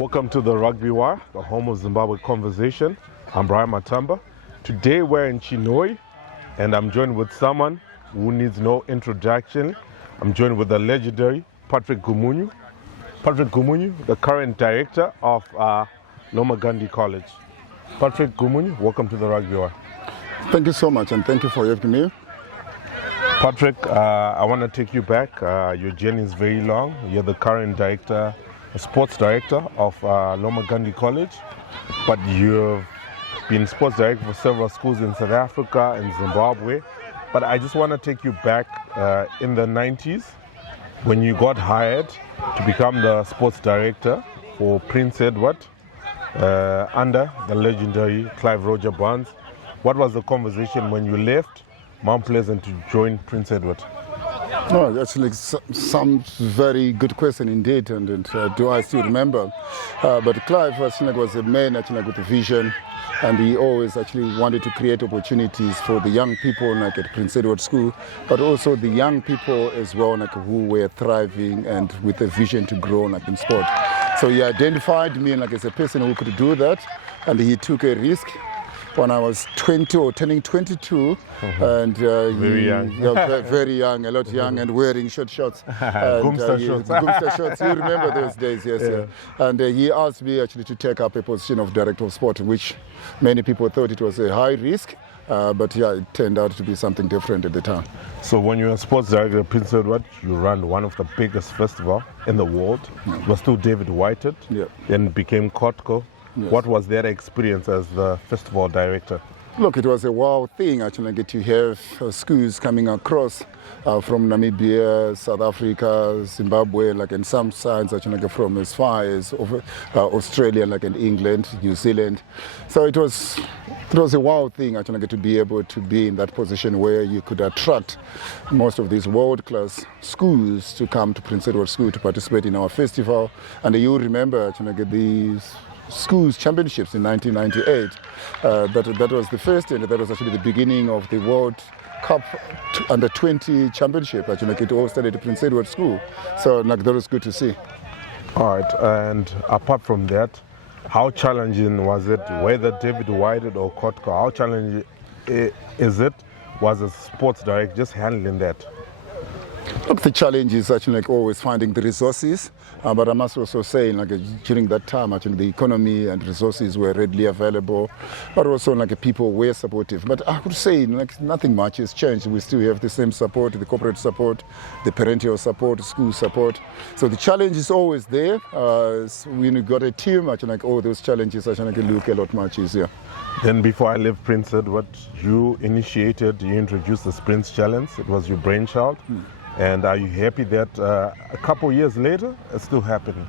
Welcome to the Rugby Wire, the home of Zimbabwe conversation. I'm Brian Matamba. Today we're in Chinhoyi, and I'm joined with someone who needs no introduction. I'm joined with the legendary Patrick Gumunyu. Patrick Gumunyu, the current director of Loma Gandhi College. Patrick Gumunyu, welcome to the Rugby Wire. Thank you so much, and thank you for having me. Patrick, I want to take you back. Your journey is very long. You're the current director, sports director of Loma Gandhi College, but you've been sports director for several schools in South Africa and Zimbabwe. But I just want to take you back in the 90s when you got hired to become the sports director for Prince Edward under the legendary Clive Roger Barnes. What was the conversation when you left Mount Pleasant to join Prince Edward? No, actually, some very good question indeed, and do I still remember? But Clive was a man actually with a vision, and he always actually wanted to create opportunities for the young people like at Prince Edward School, but also the young people as well like who were thriving and with a vision to grow like in sport. So he identified me like as a person who could do that, and he took a risk. When I was 20 or turning 22, and very young, very young, a lot young, and wearing short shorts, Gumster shorts. You remember those days, yes. Yeah. And he asked me actually to take up a position of director of sport, which many people thought it was a high risk, but yeah, it turned out to be something different at the time. So when you were sports director at Prince Edward, you ran one of the biggest festivals in the world. It was still David Whited, then became Kotko. Yes. What was their experience as the festival director? Look, it was a wow thing actually to have schools coming across from Namibia, South Africa, Zimbabwe, like in some sides actually from as far as Australia, like in England, New Zealand. So it was a wow thing actually to be able to be in that position where you could attract most of these world-class schools to come to Prince Edward School to participate in our festival. And you remember actually these schools championships in 1998. That was the first, and that was actually the beginning of the World Cup under 20 championship. Actually, it all started at Prince Edward School. So that was good to see. All right, and apart from that, how challenging was it, whether David Whited or Kotko, how challenging is it, was a sports director just handling that? Look, the challenge is actually like always finding the resources, but I must also say like during that time actually the economy and resources were readily available, but also like people were supportive. But I would say like nothing much has changed. We still have the same support, the corporate support, the parental support, school support. So the challenge is always there. When you got a team, actually like all those challenges actually look a lot much easier. Then before I left Prince Edward, you introduced the Sprints Challenge. It was your brainchild. And are you happy that a couple years later it's still happening?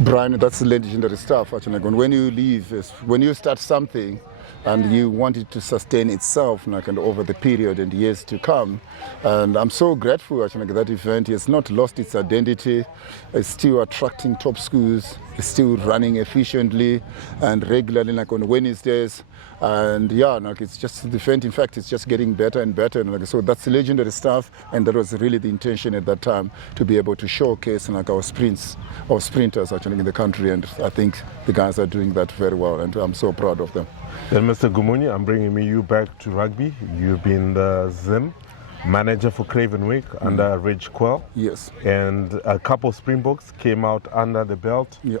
Brian, that's legendary stuff actually. When you leave, when you start something and you want it to sustain itself like, and over the period and years to come. And I'm so grateful actually that event has not lost its identity. It's still attracting top schools. It's still running efficiently and regularly like on Wednesdays. And yeah, like it's just the event, in fact, it's just getting better and better. And like, so that's legendary stuff, and that was really the intention at that time, to be able to showcase like our sprinters actually in the country, and I think the guys are doing that very well, and I'm so proud of them. Then Mr. Gumunyu, I'm bringing you back to rugby. You've been the Zim manager for Craven Week under Reg Quell. Yes. And a couple of Springboks came out under the belt. Yeah.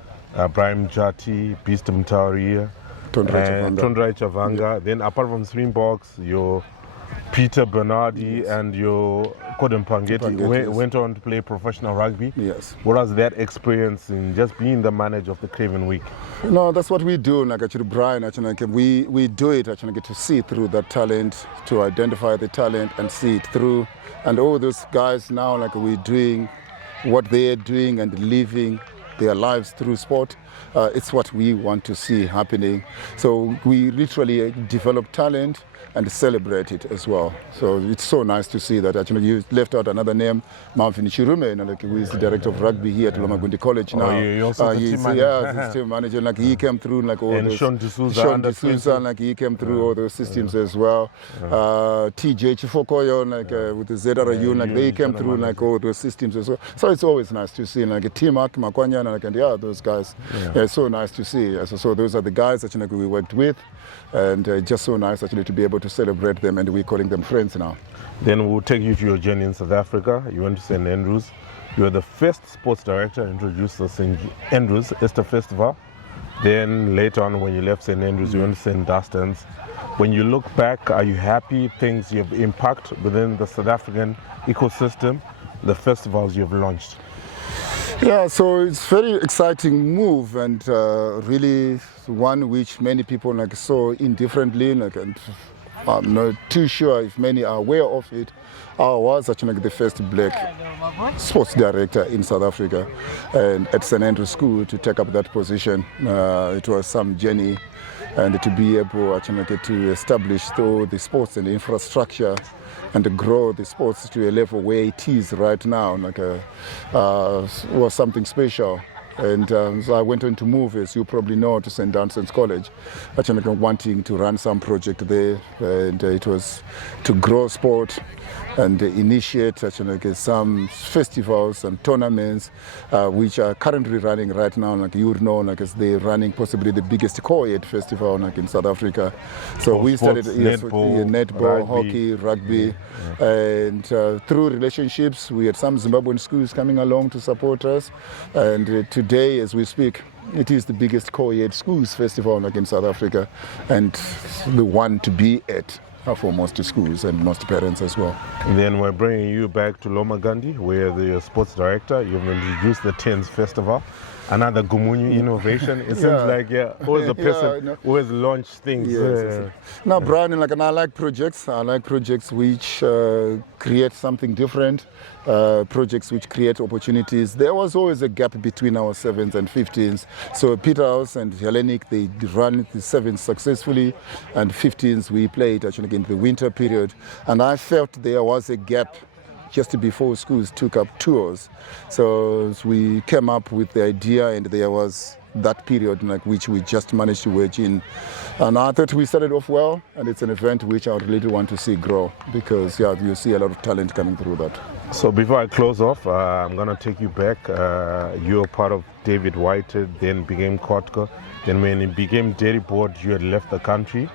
Brian Jati, Beast Mtawarira, Tondrai Chavanga. Yeah. Then apart from Springboks, your Peter Bernardi and your Kodem Pangeti went on to play professional rugby. Yes. What was that experience in just being the manager of the Craven Week? No, that's what we do, like actually, Brian. Actually, like, we do it actually get to see through that talent, to identify the talent and see it through. And all those guys now, like we're doing what they're doing and living their lives through sport. It's what we want to see happening. So we literally develop talent and celebrate it as well. So it's so nice to see that. Actually, you left out another name, Marvin Chirume, who is the director of rugby here at Loma Gandhi College now. He also he's the team manager. Like he came through like all and those. Sean D'Souza, like he came through all those systems as well. TJ Chifokoyo, with the ZRU, like they came through like all those systems as well. So it's always nice to see like a team, Makwanya, and those guys. It's so nice to see. So those are the guys that we worked with, and just so nice actually to be able to celebrate them, and we're calling them friends now. Then we'll take you to your journey in South Africa. You went to St. Andrews. You were the first sports director introduced the St. Andrews Easter Festival. Then later on, when you left St. Andrews, you went to St. Dunstan's. When you look back, are you happy things you've impacted within the South African ecosystem, the festivals you've launched? Yeah, so it's very exciting move, and really one which many people saw indifferently, and I'm not too sure if many are aware of it. I was actually the first black sports director in South Africa, and at St. Andrews School to take up that position. It was some journey, and to be able actually to establish the sports and the infrastructure and to grow the sports to a level where it is right now, was something special. And so I went on to move, as you probably know, to St. Dunstan's College, actually wanting to run some project there, and it was to grow sport and initiate actually some festivals and tournaments which are currently running right now. You would know, as they're running possibly the biggest co-ed festival in South Africa. So we started netball, hockey, rugby, and through relationships, we had some Zimbabwean schools coming along to support us, and today, as we speak, it is the biggest co-ed schools festival in South Africa, and the one to be at for most schools and most parents as well. And then we're bringing you back to Lomagandi, where the sports director, you've introduced the TENS Festival, another Gumunyu innovation. It seems like always the person who has launched things. Now, Brian, and I like projects. I like projects which create something different, projects which create opportunities. There was always a gap between our 7s and 15s. So Peterhouse and Hellenic, they run the 7s successfully, and 15s we played actually in the winter period. And I felt there was a gap just before schools took up tours. So we came up with the idea, and there was that period which we just managed to wedge in. And I thought we started off well, and it's an event which I really want to see grow, because you see a lot of talent coming through that. So before I close off, I'm going to take you back. You were part of David Whited, then became Kotko. Then when it became Dairy Board, you had left the country.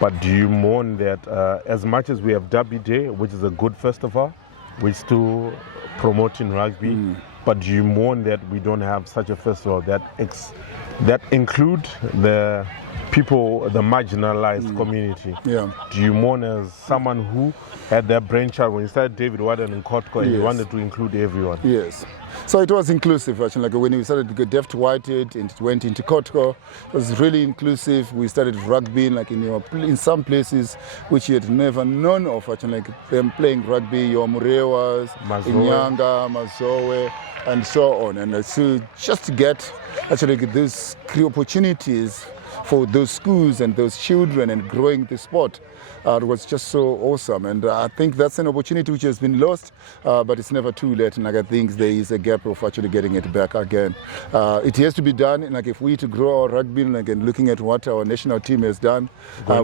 But do you mourn that as much as we have Derby Day, which is a good festival, we're still promoting rugby, but do you mourn that we don't have such a festival that include the people, the marginalized community? Yeah. Do you mourn as someone who had that brainchild when you started David Warden and Kotko, and you wanted to include everyone? Yes. So it was inclusive, actually. When we started to go Deft Whited and it went into Kotko, it was really inclusive. We started rugby in some places which you had never known of, actually, them playing rugby, your Murewas, Inyanga, Mazowe, and so on. And so just to get actually those opportunities for those schools and those children and growing the sport. It was just so awesome, and I think that's an opportunity which has been lost, but it's never too late, and I think there is a gap of actually getting it back again. It has to be done, if we to grow our rugby, and looking at what our national team has done,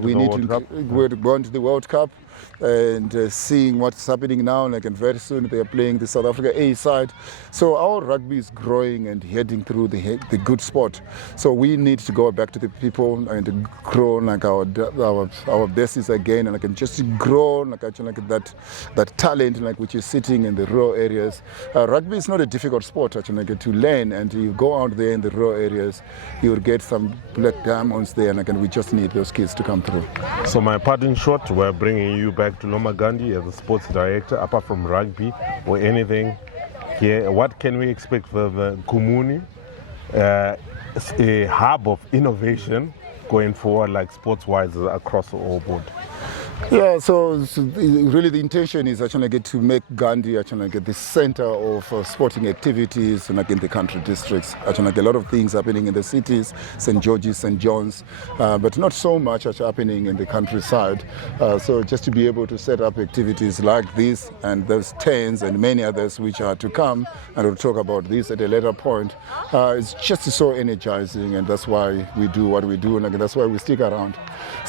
we need to go into the World Cup, and seeing what's happening now, and very soon they are playing the South Africa A side. So our rugby is growing and heading through the good sport. So we need to go back to the people and grow our bases again, and just grow that talent which is sitting in the rural areas. Rugby is not a difficult sport actually to learn, and you go out there in the rural areas, you'll get some black diamonds there, and we just need those kids to come through. So my parting shot, we're bringing you back to Lomagandi as a sports director. Apart from rugby or anything here, what can we expect for the Gumunyu, a hub of innovation going forward, like sports-wise across the whole board? Yeah, so really the intention is actually to make Gandhi actually the center of sporting activities in the country districts. Actually, a lot of things happening in the cities, St. George's, St. John's, but not so much happening in the countryside. So just to be able to set up activities like this, and those 10s and many others which are to come, and we'll talk about this at a later point, it's just so energizing, and that's why we do what we do, and that's why we stick around.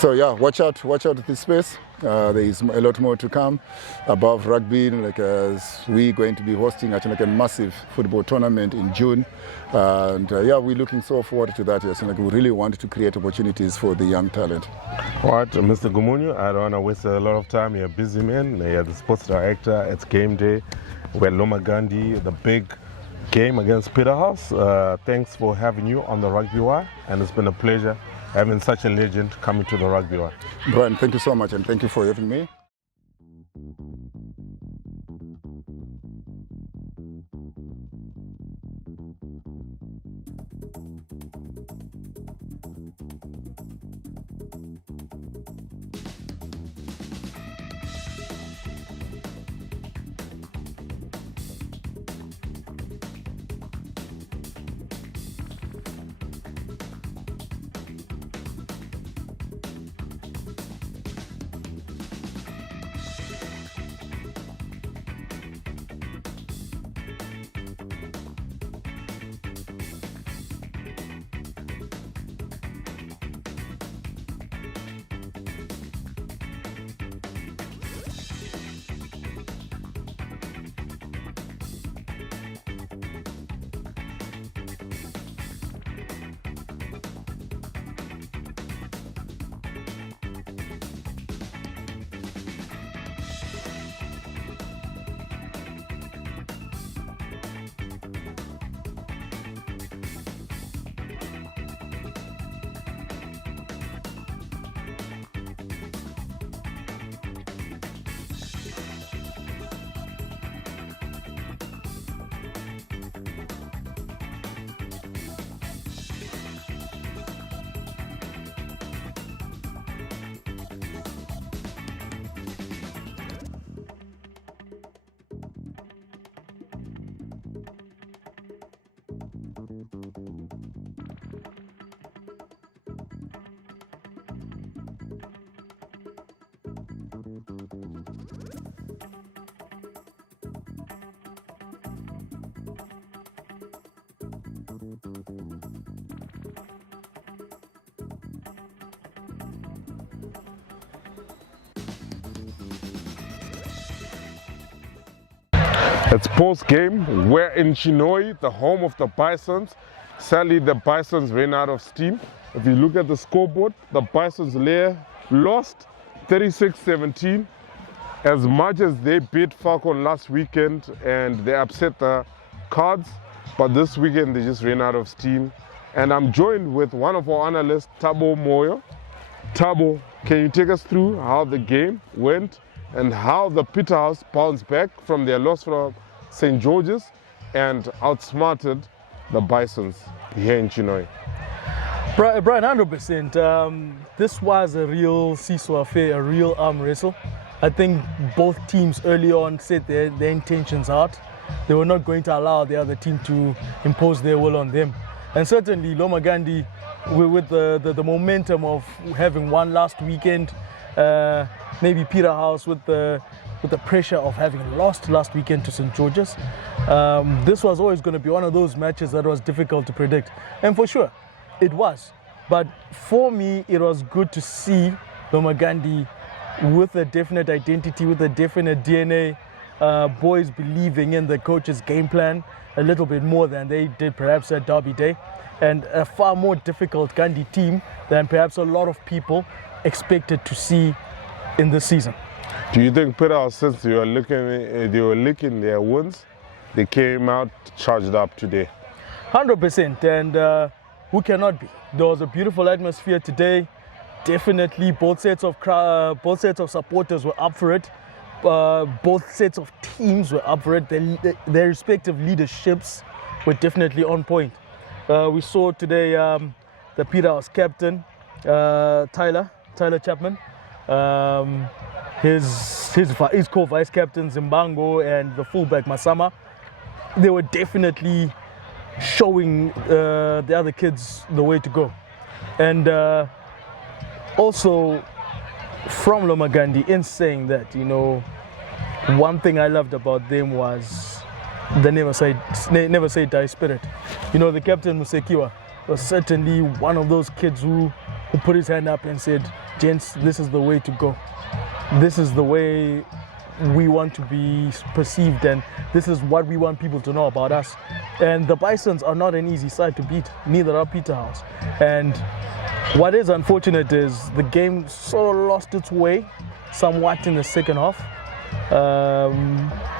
So yeah, watch out this space. There is a lot more to come above rugby, like as we're going to be hosting actually like a massive football tournament in June. And yeah, we're looking so forward to that. Yes, and like we really want to create opportunities for the young talent. All right, Mr. Gumunyu, I don't want to waste a lot of time. You're a busy man. You're the sports director. It's game day. We're Lomagandi, the big game against Peterhouse. Thanks for having you on the Rugby Wire, and it's been a pleasure having such a legend coming to the Rugby Wire. Brian, thank you so much, and thank you for having me. It's post-game. We're in Chinhoyi, the home of the Bisons. Sadly, the Bisons ran out of steam. If you look at the scoreboard, the Bisons lost 36-17. As much as they beat Falcon last weekend and they upset the Cards, but this weekend they just ran out of steam. And I'm joined with one of our analysts, Thabo Moyo. Thabo, can you take us through how the game went and how the Peterhouse bounced back from their loss from St. George's and outsmarted the Bisons here in Chinhoyi? Brian, 100%. This was a real seesaw affair, a real arm wrestle. I think both teams early on set their intentions out. They were not going to allow the other team to impose their will on them. And certainly Lomagandi, with the momentum of having won last weekend, maybe Peterhouse with the pressure of having lost last weekend to St. George's. This was always going to be one of those matches that was difficult to predict. And for sure, it was. But for me, it was good to see Lomagandi with a definite identity, with a definite DNA, boys believing in the coach's game plan a little bit more than they did perhaps at Derby Day, and a far more difficult Gandhi team than perhaps a lot of people expected to see in this season. Do you think Peterhouse, since they were licking their wounds, they came out charged up today? 100%, and who cannot be? There was a beautiful atmosphere today. Definitely, both sets of supporters were up for it. Both sets of teams were up for it. Their respective leaderships were definitely on point. We saw today the Peterhouse captain, Tyler Chapman, his co-vice captain Zimbango, and the fullback Masama. They were definitely showing the other kids the way to go. And also from Lomagandi, in saying that, you know, one thing I loved about them was the never say die spirit. You know, the captain Musekiwa was certainly one of those kids who who put his hand up and said, gents, this is the way to go. This is the way we want to be perceived, and this is what we want people to know about us. And the Bisons are not an easy side to beat, neither are Peterhouse. And what is unfortunate is the game sort of lost its way somewhat in the second half.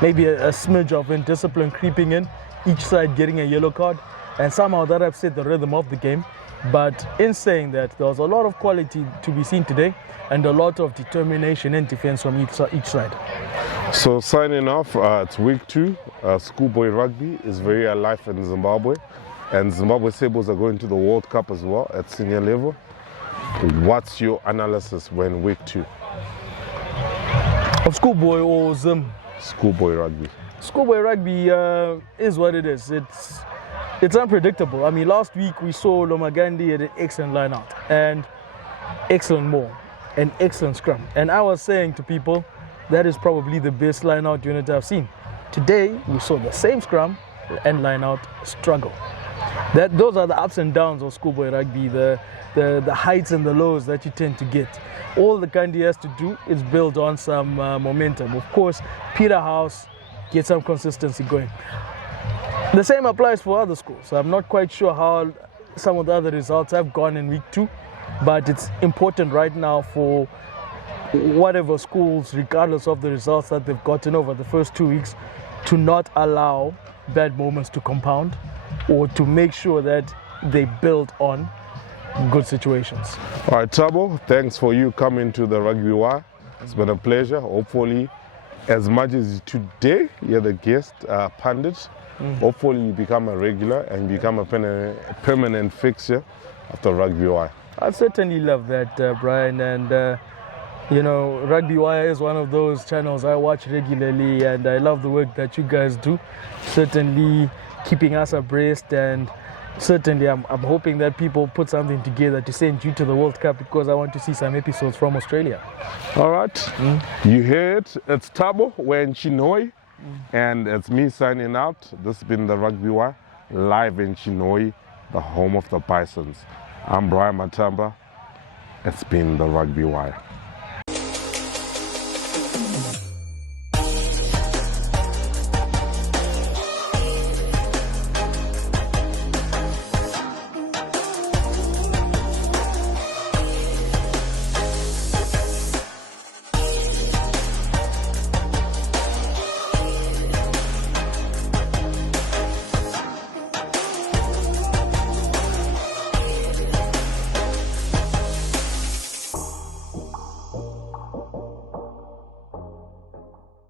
Maybe a smidge of indiscipline creeping in, each side getting a yellow card, and somehow that upset the rhythm of the game. But in saying that, there was a lot of quality to be seen today and a lot of determination and defense from each side. So signing off, it's week 2. Schoolboy Rugby is very alive in Zimbabwe, and Zimbabwe Sables are going to the World Cup as well at senior level. What's your analysis when week 2? Of Schoolboy or Zim? Schoolboy Rugby. Schoolboy Rugby is what it is. It's unpredictable. I mean, last week we saw Lomagandi had an excellent line-out and excellent maul, an excellent scrum. And I was saying to people, that is probably the best line-out unit I've seen. Today, we saw the same scrum and line-out struggle. Those are the ups and downs of Schoolboy Rugby, the heights and the lows that you tend to get. All the Gandhi has to do is build on some momentum. Of course, Peterhouse gets some consistency going. The same applies for other schools. I'm not quite sure how some of the other results have gone in week 2, but it's important right now for whatever schools, regardless of the results that they've gotten over the first 2 weeks, to not allow bad moments to compound, or to make sure that they build on good situations. All right, Thabo, thanks for you coming to the Rugby Wire. It's been a pleasure. Hopefully, as much as today you're the guest pundit, hopefully you become a regular and become a permanent fixture of the Rugby Wire. I'd certainly love that, Brian. And you know, Rugby Wire is one of those channels I watch regularly, and I love the work that you guys do. Certainly keeping us abreast, and certainly I'm hoping that people put something together to send you to the World Cup, because I want to see some episodes from Australia. All right, you hear it. It's Thabo, we're in Chinhoyi, and it's me signing out. This has been the Rugby Wire, live in Chinhoyi, the home of the Bisons. I'm Brian Matamba. It's been the Rugby Wire.